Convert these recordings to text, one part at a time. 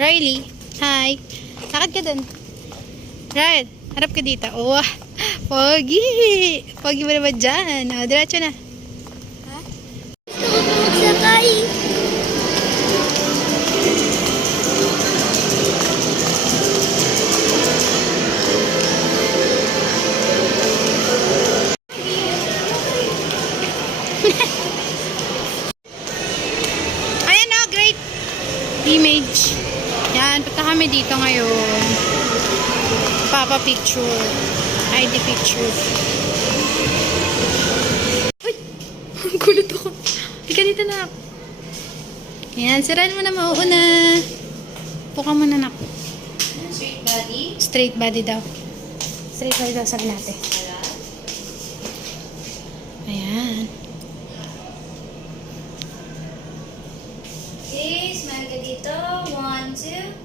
Riley, hi. Lakad ka dun. Ryan, harap ka dito. Oh, pogi. Pogi mo naman dyan. O, diretso na. Ha? Gusto ko magsakay. Ayan o, great image. Yan, punta kami dito ngayon. Papa picture. ID picture. Ay! Ang gulat ako. Ika dito na. Yan, sirahan mo na mauuna. Puka mo na, nak. Straight body. Straight body daw. Straight body daw, sabi natin. Ayan. Okay, smile ka dito. 1, 2.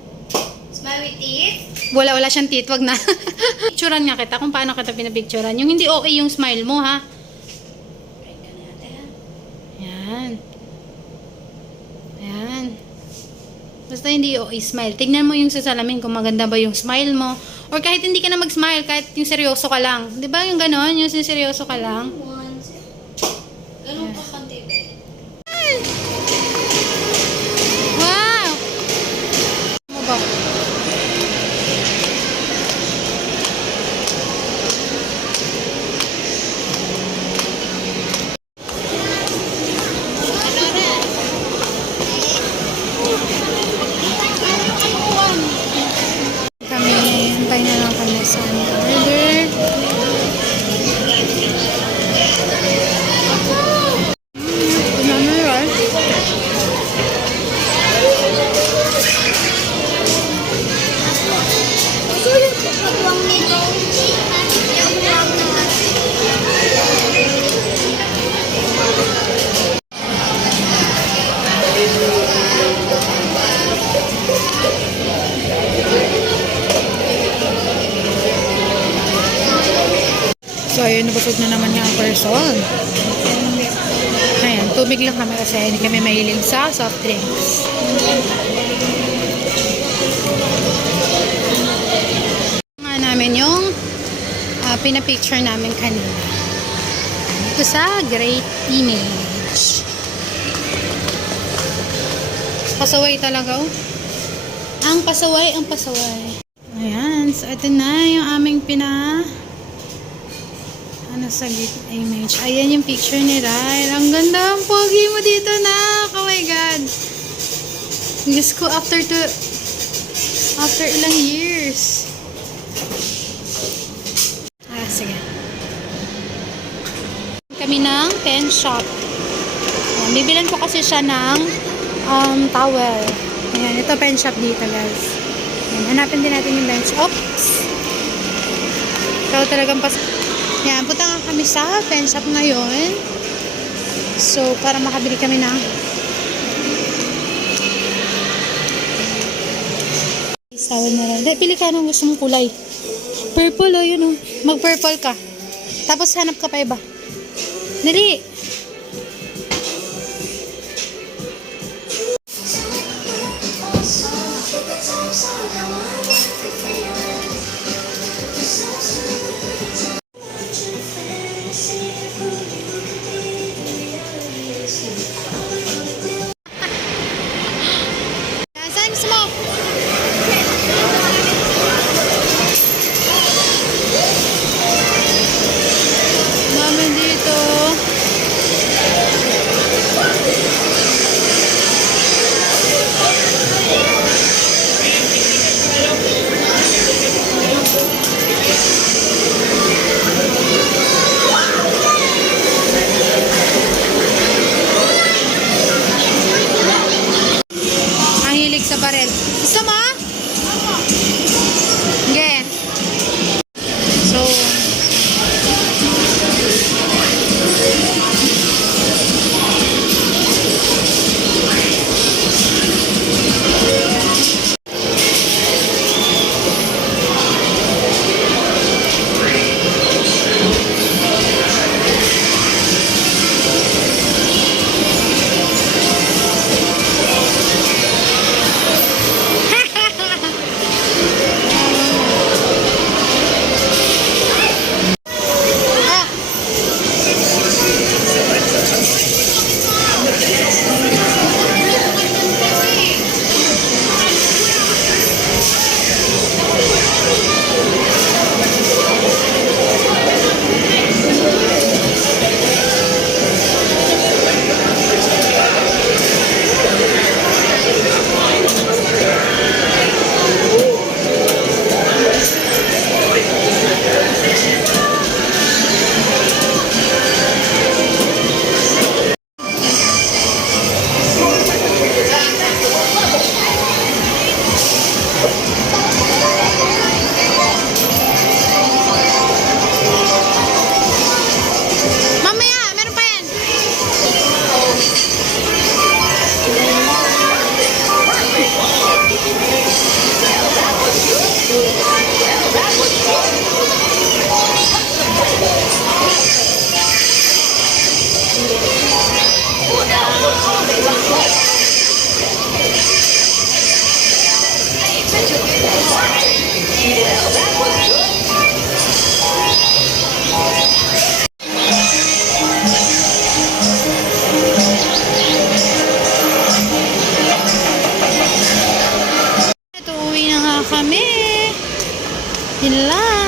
Smile with teeth. Wala siyang teeth, wag na. Picturean nga kita kung paano kita pinapicturean. Yung hindi okay yung smile mo, ha? Right ka natin. Ayan. Ayan. Basta hindi okay smile. Tignan mo yung sa salamin kung maganda ba yung smile mo. Or kahit hindi ka na mag-smile, kahit yung seryoso ka lang. Di ba yung ganon? Yung seryoso ka lang. 1, 2. Ganun pa konti ba? Wow! Ano ba? Kami, hintay na lang kami sa order. Banana rice. Sulit ko pagwang nito. Yung lang na. So, ayun, nabusog na naman nga ang person. Ayan, tubig lang kami kasi hindi kami mahilig sa soft drinks. Nga namin yung pinapicture namin kanina. Ito sa Great Image. Pasaway talaga, oh. Ang pasaway, ang pasaway. Ayan, so ito na yung aming ano sa image. Ayan yung picture ni Ryan. Ang ganda ang pogi mo dito na. Oh my God. Diyos ko, after ilang years. Sige. Kami ng pen shop. Ayan, bibilan ko kasi siya ng towel. Ayan, ito pen shop dito, guys. Ayan, hanapin din natin yung bench. Oops! So, talagang yan, punta nga kami sa pen shop ngayon. So, para makabili kami ng towel na rin. Pili ka ng gusto mong kulay. Purple, oh, yun, oh. Mag-purple ka. Tapos, hanap ka pa iba. Dali! Saan gusto mo? Namin dito. Ang hilig sa barel. Gusto mo? Okay. So, Yun lang.